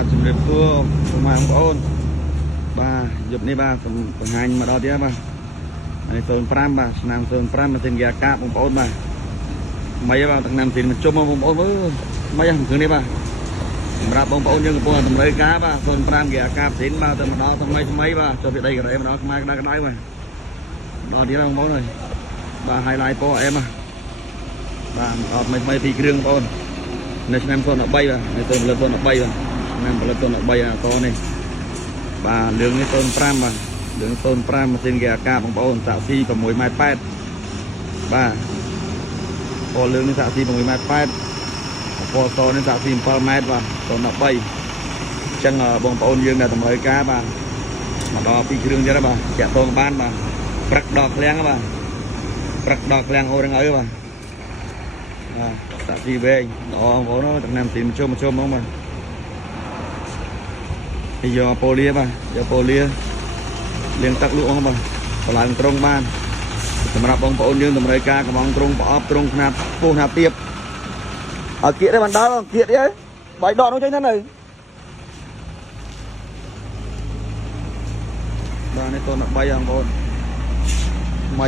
បាទជំរាបសួរបងប្អូនបាទយប់នេះបាទសូមបង្ហាញមកដល់ទៀតបាទហើយ05បាទឆ្នាំ05ម៉ាស៊ីនហ្គាកាបបងប្អូនបាទមិនបាទទាំងណាំស៊ីនមកជុំបងប្អូនមើលមិនហ្នឹងគ្រឿងនេះបាទសម្រាប់បងប្អូនយើងកំពុងតែតម្រូវការបាទ05ហ្គាកាបស៊ីនបាទទៅម្ដងថ្មីបាទចូលពីដីកន្លែងម្ដងខ្មែរក្តៅបាទដល់ទៀតបងប្អូនអើយបាទ highlight ពណ៌អែមបាទអត់ថ្មីពីគ្រឿងបងប្អូននៅឆ្នាំ03បាទនៅទៅផលិត03បាទឆ្នាំផលិត03អាតនេះបាទលឿងនេះ05បាទលឿង05ម៉ាស៊ីនហ្គាកាបងប្អូនសាក់ស៊ី6.8 ម៉ែត្របាទពណ៌លឿងនេះសាក់ស៊ី6.8 ម៉ែត្រពណ៌សនេះសាក់ស៊ី7 ម៉ែត្របាទ013អញ្ចឹងបងប្អូនយើងដែលតម្រូវការបាទមកដល់ពីគ្រឿងទៀតបាទចាក់តងបានបាទព្រឹកដល់ឃ្លាំងបាទព្រឹកដល់ឃ្លាំងអូរងឪបាទសាក់ស៊ីវែងល្អបងប្អូនទាំងណាំស៊ីមជុំហ្មងបាទយកប៉ូលីបាទយកប៉ូលីលាងទឹកលក់ហ្នឹងបាទបន្លែត្រង់បានសម្រាប់បងប្អូនយើងតម្រូវការកំងត្រង់ប្រអប់ត្រង់ຂະຫນាត់ពោះຂະຫນាត់ទៀបឲ្យគៀកទេបានដល់គៀកទេបាយដកនោះចេញទៅនៅបាទនេះតោះ13បងប្អូនថ្មី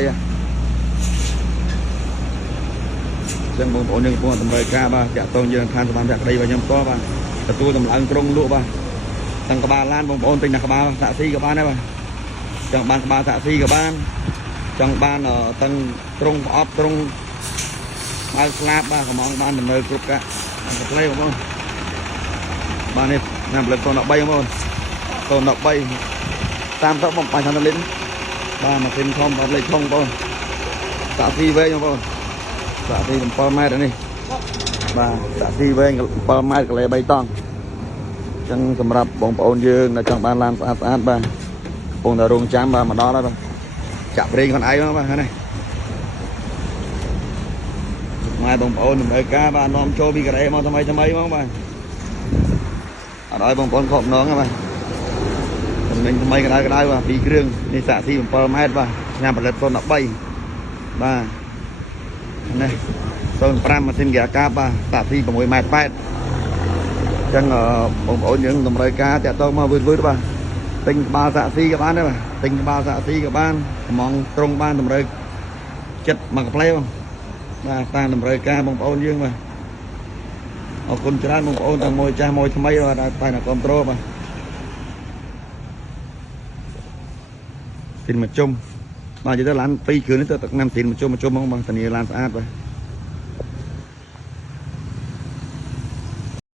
ចឹងបងប្អូនយើងកំពុងតម្រូវការបាទតាក់ទងយើងឋានសម្បានចាក់ក្តីរបស់ខ្ញុំផ្ទាល់បាទទទួលតម្លើងត្រង់លក់បាទទាំងក្បាលឡានបងប្អូនទិញតែក្បាលសាក់ស៊ីក៏បានដែរបាទចង់បានក្បាលសាក់ស៊ីក៏បានចង់បានទាំងត្រង់ប្រអប់ត្រង់បើស្លាបបាទកំងបានដំណើរគ្រប់កាក់អត់ក្លែបងប្អូនបាទនេះណាំផលិត013បងប្អូន013តាមទៅបងបាញ់ខាងទៅលិនបាទម៉ាស៊ីនធំបាទលេខធំបងប្អូនសាក់ស៊ីវែងបងប្អូនសាក់ស៊ី7 ម៉ែត្រនេះបាទសាក់ស៊ីវែង7 ម៉ែត្រកន្លែ3តង់ចឹងសម្រាប់បងប្អូនយើងដែលចង់បានឡានស្អាតបាទកំពុងតែរងចាំបាទមកដល់ហើយបាទចាក់ប្រេងខ្លួនឯងបាទហ្នឹងម៉ែបងប្អូនតម្រូវការបាទនាំចូលពីកូរ៉េមកថ្មីហ្មងបាទអត់ឲ្យបងប្អូនខកម្ដងបាទចំណេញថ្មីក្តៅបាទពីគ្រឿងនេះសាក់ស៊ី7 ម៉ែត្របាទឆ្នាំផលិត013បាទនេះ05ម៉ាស៊ីនហ្គាកាបាទសាក់ស៊ី6.8 ម៉ែត្រចឹងបងប្អូនយើងតម្រូវការតាក់ទងមកវឺតបាទទិញក្បាលសាក់ស៊ីក៏បានដែរបាទទិញក្បាលសាក់ស៊ីក៏បានកំងត្រង់បានតម្រូវចិត្តមកកាផ្លេបងបាទតាមតម្រូវការបងប្អូនយើងបាទអរគុណច្រើនបងប្អូនទាំងមួយចាស់មួយថ្មីបាទតែតែគ្រប់ត្រូលបាទទីនមកជុំបាទនិយាយទៅឡាន2គ្រឿងនេះទៅទឹកណាំទីនមកជុំហ្មងបាទធានាឡានស្អាតបាទ